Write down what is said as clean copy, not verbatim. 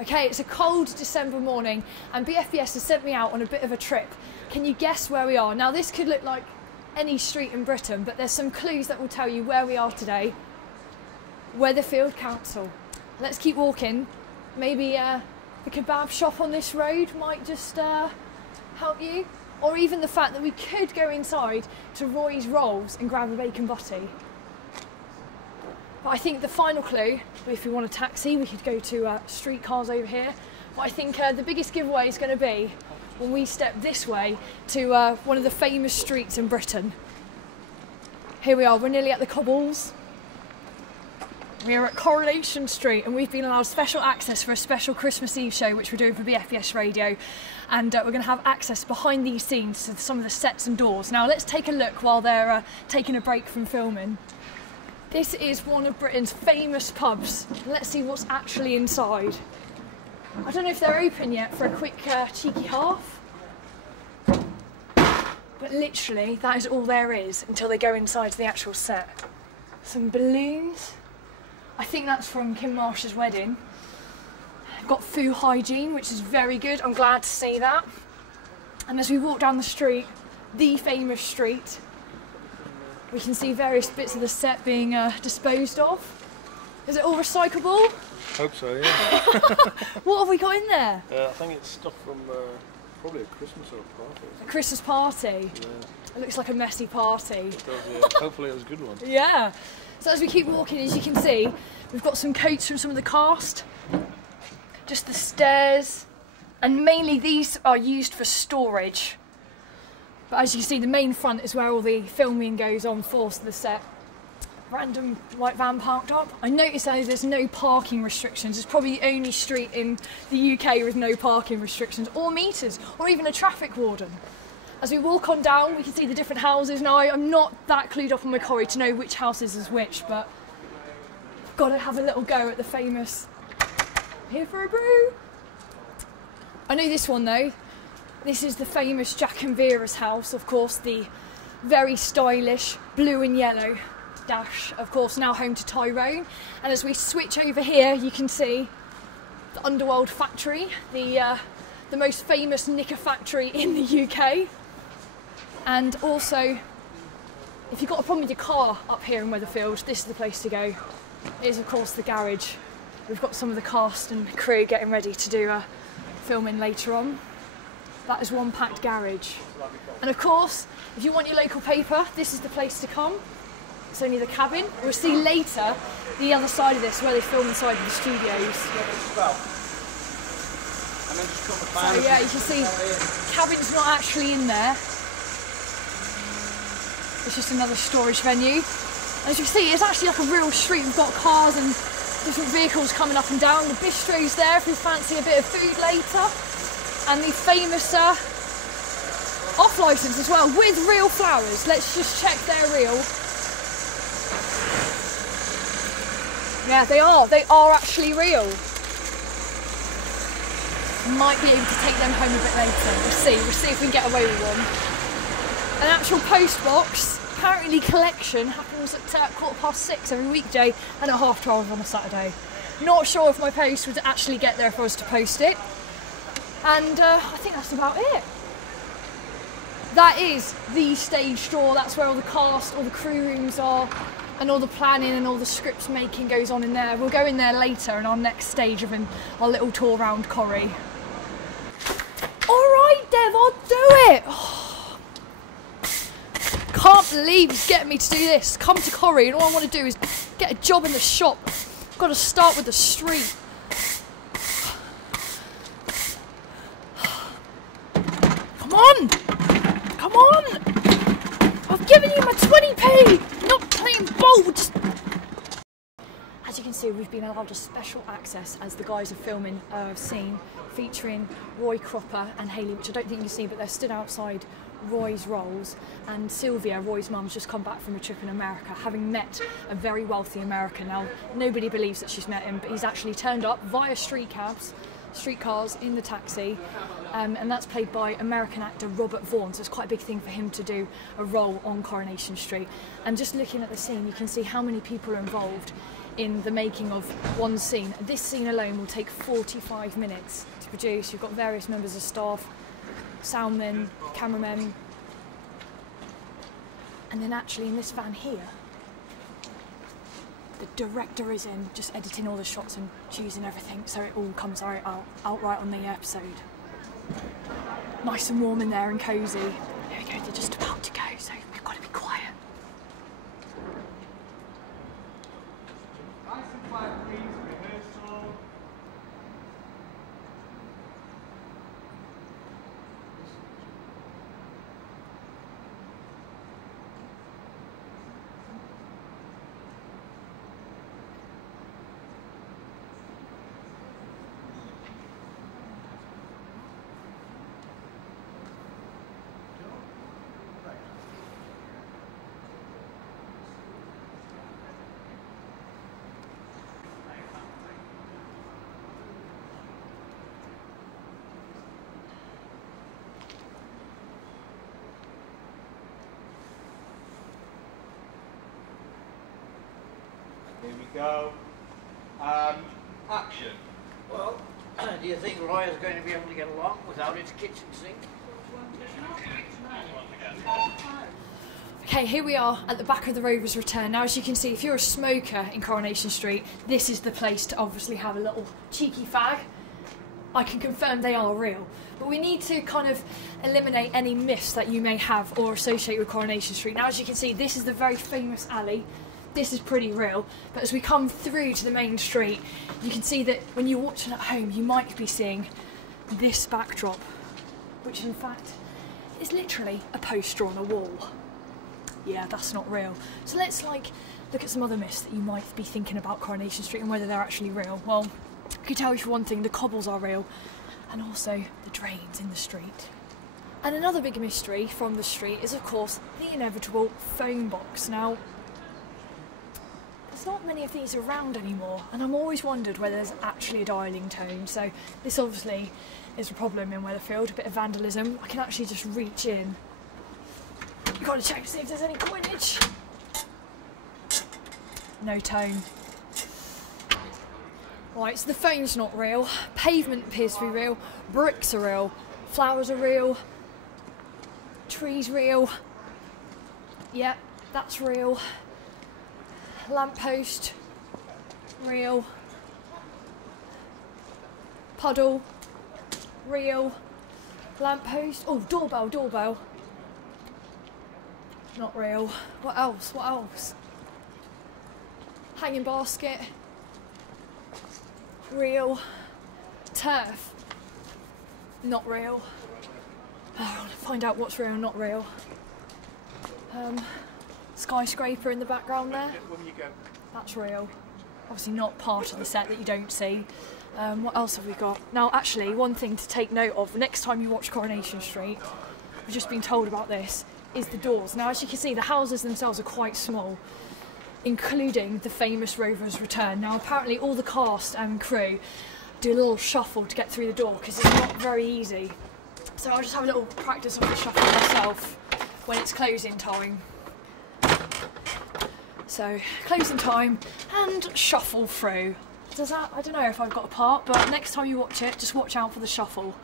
Okay, it's a cold December morning and BFBS has sent me out on a bit of a trip. Can you guess where we are? Now this could look like any street in Britain, but there's some clues that will tell you where we are today. Weatherfield Council. Let's keep walking. Maybe the kebab shop on this road might just help you. Or even the fact that we could go inside to Roy's Rolls and grab a bacon butty. But I think the final clue, if we want a taxi, we could go to streetcars over here. But I think the biggest giveaway is going to be when we step this way to one of the famous streets in Britain. Here we are, we're nearly at the cobbles. We're at Coronation Street and we've been allowed special access for a special Christmas Eve show which we're doing for BFBS Radio, and we're going to have access behind these scenes to some of the sets and doors. Now let's take a look while they're taking a break from filming. This is one of Britain's famous pubs. Let's see what's actually inside. I don't know if they're open yet for a quick cheeky half, but literally that is all there is until they go inside to the actual set. Some balloons. I think that's from Kim Marsh's wedding. I've got food hygiene, which is very good. I'm glad to see that. And as we walk down the street, the famous street, we can see various bits of the set being disposed of. Is it all recyclable? Hope so, yeah. What have we got in there? I think it's stuff from probably a Christmas or a party. A Christmas party? Yeah. It looks like a messy party. It does, yeah. Hopefully it was a good one. Yeah. So as we keep walking, as you can see, we've got some coats from some of the cast. Just the stairs. And mainly these are used for storage. But as you can see, the main front is where all the filming goes on for the set. Random white van parked up. I noticed that there's no parking restrictions. It's probably the only street in the UK with no parking restrictions or meters or even a traffic warden. As we walk on down, we can see the different houses. Now, I'm not that clued up on my Corrie to know which houses is which, but I've got to have a little go at the famous Here for a Brew. I know this one though. This is the famous Jack and Vera's house, of course, the very stylish blue and yellow dash, of course, now home to Tyrone. And as we switch over here, you can see the Underworld factory, the most famous knicker factory in the UK. And also, if you've got a problem with your car up here in Weatherfield, this is the place to go. It is, of course, the garage. We've got some of the cast and crew getting ready to do filming later on. That is one packed garage. And of course, if you want your local paper, this is the place to come. It's only the cabin. We'll see later the other side of this where they film inside the studios. So yeah, you can see cabin's not actually in there. It's just another storage venue. As you can see, it's actually like a real street. We've got cars and different vehicles coming up and down. The bistro's there if you fancy a bit of food later. And the famous off licence as well, with real flowers. Let's just check they're real. Yeah, they are actually real. Might be able to take them home a bit later. We'll see if we can get away with one. An actual post box, apparently collection, happens at 6:15 every weekday and at 12:30 on a Saturday. Not sure if my post would actually get there if I was to post it. And I think that's about it. That is the stage door. That's where all the cast, all the crew rooms are, and all the planning and all the script making goes on in there. We'll go in there later in our next stage of our little tour around Corrie. All right, Dev, I'll do it. Oh, can't believe he's getting me to do this. Come to Corrie and all I want to do is get a job in the shop. I've got to start with the street. Come on! Come on! I've given you my 20p! Not playing ball! As you can see, we've been allowed a special access as the guys are filming a scene featuring Roy Cropper and Hayley, which I don't think you see, but they're stood outside Roy's Rolls. And Sylvia, Roy's mum's just come back from a trip in America, having met a very wealthy American. Now, nobody believes that she's met him, but he's actually turned up via streetcars in the taxi, and that's played by American actor Robert Vaughan, so it's quite a big thing for him to do a role on Coronation Street. And just looking at the scene, you can see how many people are involved in the making of one scene. This scene alone will take 45 minutes to produce. You've got various members of staff, soundmen, cameramen, and then actually in this van here, the director is in, just editing all the shots and choosing everything so it all comes out right on the episode. Nice and warm in there and cosy. Here we go, they're just about to go, so we've got to be quiet. Nice and quiet, please. Rehearsal. Here we go. Action. Well, do you think Roy is going to be able to get along without his kitchen sink? Okay, here we are at the back of the Rovers Return. Now, as you can see, if you're a smoker in Coronation Street, this is the place to obviously have a little cheeky fag. I can confirm they are real. But we need to kind of eliminate any myths that you may have or associate with Coronation Street. Now, as you can see, this is the very famous alley. This is pretty real, but as we come through to the main street, you can see that when you're watching at home, you might be seeing this backdrop, which in fact is literally a poster on a wall. Yeah, that's not real. So let's look at some other myths that you might be thinking about Coronation Street and whether they're actually real. Well, I can tell you for one thing, the cobbles are real, and also the drains in the street. And another big mystery from the street is, of course, the inevitable phone box. Now, there's not many of these around anymore, and I've always wondered whether there's actually a dialling tone. So this obviously is a problem in Weatherfield, a bit of vandalism. I can actually just reach in. You've got to check to see if there's any coinage. No tone. Right, so the phone's not real. Pavement appears to be real. Bricks are real. Flowers are real. Trees real. Yep, that's real. Lamppost, real. Puddle, real. Lamppost, oh, doorbell. Not real. What else? Hanging basket, real. Turf, not real. Oh, I want to find out what's real and not real. Skyscraper in the background there. That's real. Obviously not part of the set that you don't see. What else have we got? Now, actually, one thing to take note of, next time you watch Coronation Street, we've just been told about this, is the doors. Now, as you can see, the houses themselves are quite small, including the famous Rovers Return. Now, apparently all the cast and crew do a little shuffle to get through the door, because it's not very easy. So I'll just have a little practice of the shuffle myself when it's closing time. So, closing time and shuffle through. Does that, I don't know if I've got a part, but next time you watch it, just watch out for the shuffle.